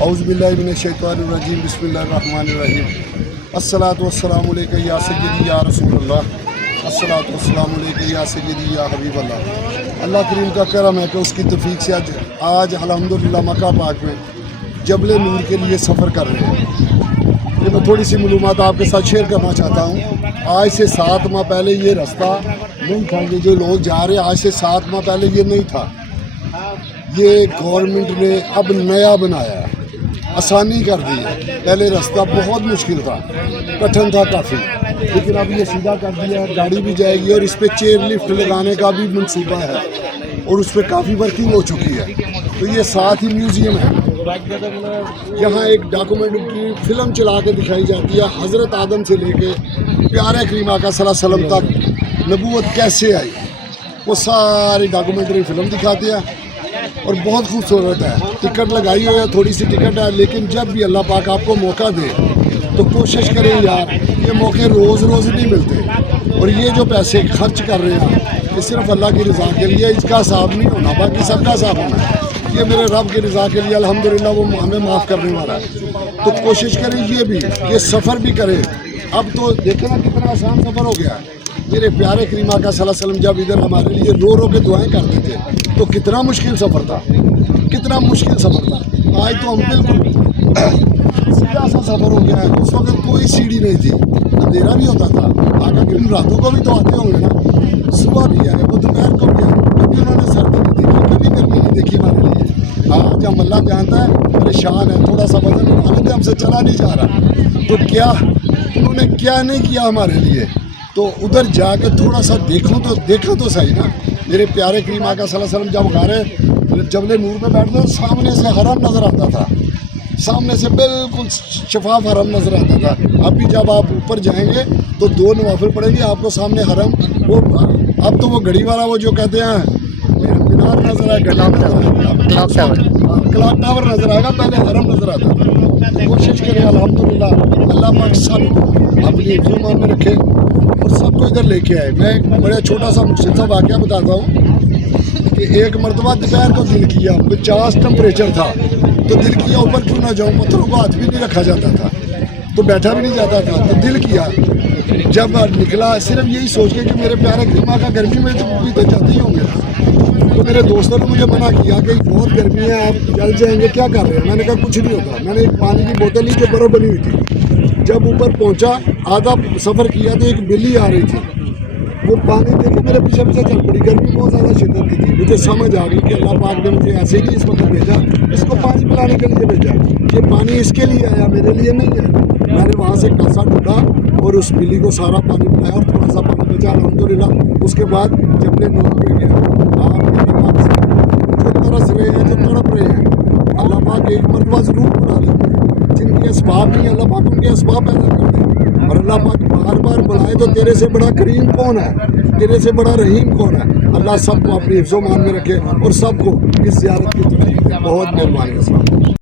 औज़ु बिल्लाहि मिनश्शैतानिर्रजीम बिस्मिल्लाहिर्रहमानिर्रहीम अस्सलातु वस्सलामु अलैका या सय्यदी या रसूलल्लाह अस्सलातु वस्सलामु अलैका या सय्यदी या हबीबल्लाह। अल्लाह करीम का करम है कि उसकी तौफीक से आज अल्हम्दुलिल्लाह मक्का पाक में जबल नूर के लिए सफ़र कर रहे हैं। ये मैं थोड़ी सी मालूमात आपके साथ शेयर करना चाहता हूँ। आज से 7 माह पहले ये रास्ता नहीं था, ये जो लोग जा रहे हैं आज से 7 माह पहले ये नहीं था। ये गवर्नमेंट ने अब नया बनाया है, आसानी कर दी है। पहले रास्ता बहुत मुश्किल था, कठिन था काफ़ी, लेकिन अब ये सीधा कर दिया है, गाड़ी भी जाएगी और इस पर चेयर लिफ्ट लगाने का भी मंसूबा है और उस पर काफ़ी वर्किंग हो चुकी है। तो ये साथ ही म्यूज़ियम है, यहाँ एक डॉक्यूमेंट्री की फ़िल्म चला के दिखाई जाती है, हज़रत आदम से लेके प्यारे करीम आका सल्लल्लाहु अलैहि वसल्लम तक नबूवत कैसे आई, वो सारी डॉक्यूमेंट्री फ़िल्म दिखाती है और बहुत खूबसूरत है। टिकट लगाई हुई है, थोड़ी सी टिकट है, लेकिन जब भी अल्लाह पाक आपको मौका दे तो कोशिश करें यार, ये मौके रोज़ रोज़ नहीं मिलते। और ये जो पैसे खर्च कर रहे हैं ये सिर्फ अल्लाह की रज़ा के लिए, इसका हिसाब नहीं होना, बाकी सबका हिसाब होना है। ये मेरे रब की रज़ा के लिए अल्हम्दुलिल्लाह वो हमें माफ़ करने वाला है। तो कोशिश करें ये भी कि सफ़र भी करें। अब तो देखें ना कितना आसान सफ़र हो गया है। मेरे प्यारे करीम आका सल्लल्लाहु अलैहि वसल्लम जब इधर हमारे लिए रो रो के दुआएं करते थे तो कितना मुश्किल सफ़र था, कितना मुश्किल सफ़र था। आज तो हम बिल्कुल सीधा सा सफ़र हो गया है। उस वक्त कोई सीढ़ी नहीं थी, अंधेरा भी होता था। आका करीम रातों को भी तो आते होंगे ना, सुबह भी आए, वो दोपहर को भी आए, कभी उन्होंने सर्दी नहीं देखी, कभी गर्मी नहीं देखी हमारे लिए। आज हम अल्लाह जानता है परेशान है, थोड़ा सा वजन उठाने से हमसे चला नहीं जा रहा, तो क्या उन्होंने क्या नहीं किया हमारे लिए। तो उधर जाकर थोड़ा सा देखो तो सही ना। मेरे प्यारे करीम आका सल्लल्लाहु अलैहि वसल्लम जब गारे जबल नूर में बैठते तो सामने से हरम नज़र आता था, सामने से बिल्कुल शफाफ हरम नज़र आता था। अभी जब आप ऊपर जाएंगे तो 2 नवाफिल पड़ेंगे, आपको सामने हरम, वो अब तो वो घड़ी वाला वो जो कहते हैं मीनार नज़र आएगा, क्लॉक टावर नज़र आएगा, पहले हरम नज़र आता था। कोशिश करें अल्हम्दुलिल्लाह अल्लाह पाक सब अपनी हिफ्ज़-ओ-मान में रखे और सबको इधर लेके आए। मैं एक बड़ा छोटा सा मुश्किल सा वाक़या बताता हूँ कि एक मरतबा दोपहर को दिल किया, 50 टेम्परेचर था, तो दिल किया ऊपर क्यों ना जाऊँ, पत्थरों को हाथ भी नहीं रखा जाता था, तो बैठा भी नहीं जाता था। तो दिल किया, जब निकला सिर्फ यही सोच के कि मेरे प्यारे करीम आका गर्मी में तो जाते ही होंगे। तो मेरे दोस्तों ने मुझे मना किया कि बहुत गर्मी है, आप जल जाएंगे, क्या कर रहे हैं। मैंने कहा कुछ नहीं होता। मैंने एक पानी की बोतल ली जो बर्फ़ बनी हुई थी। जब ऊपर पहुंचा, आधा सफ़र किया तो एक बिल्ली आ रही थी, वो पानी दे के मेरे पीछे पीछे चल पड़ी। गर्मी बहुत ज़्यादा शिद्दत की थी। मुझे समझ आ गई कि अल्लाह पाक ने मुझे ऐसे ही नहीं इस वक्त भेजा, इसको पानी पिलाने के लिए भेजा। ये पानी इसके लिए आया, मेरे लिए नहीं है। मैंने वहाँ से कासा ढूंढा और उस बिल्ली को सारा पानी पिलाया और थोड़ा सा पानी बचा अल्हम्दुलिल्लाह। उसके बाद जबल नूर पे गया। आप जो तरस रहे हैं, जो तड़प रहे हैं, अल्लाह पाक एक मरतबा ज़रूर बुला लें। जिनके असबाब नहीं, अल्लाह पाक उनके असबाब पैदा कर दे। और अल्लाह पाक बार बार बुलाए तो तेरे से बड़ा करीम कौन है, तेरे से बड़ा रहीम कौन है। अल्लाह सबको अपनी हिफ्ज़-ओ-मान में रखे और सबको इस ज़ियारत की तौफ़ीक़ दे। बहुत मेहरबानी।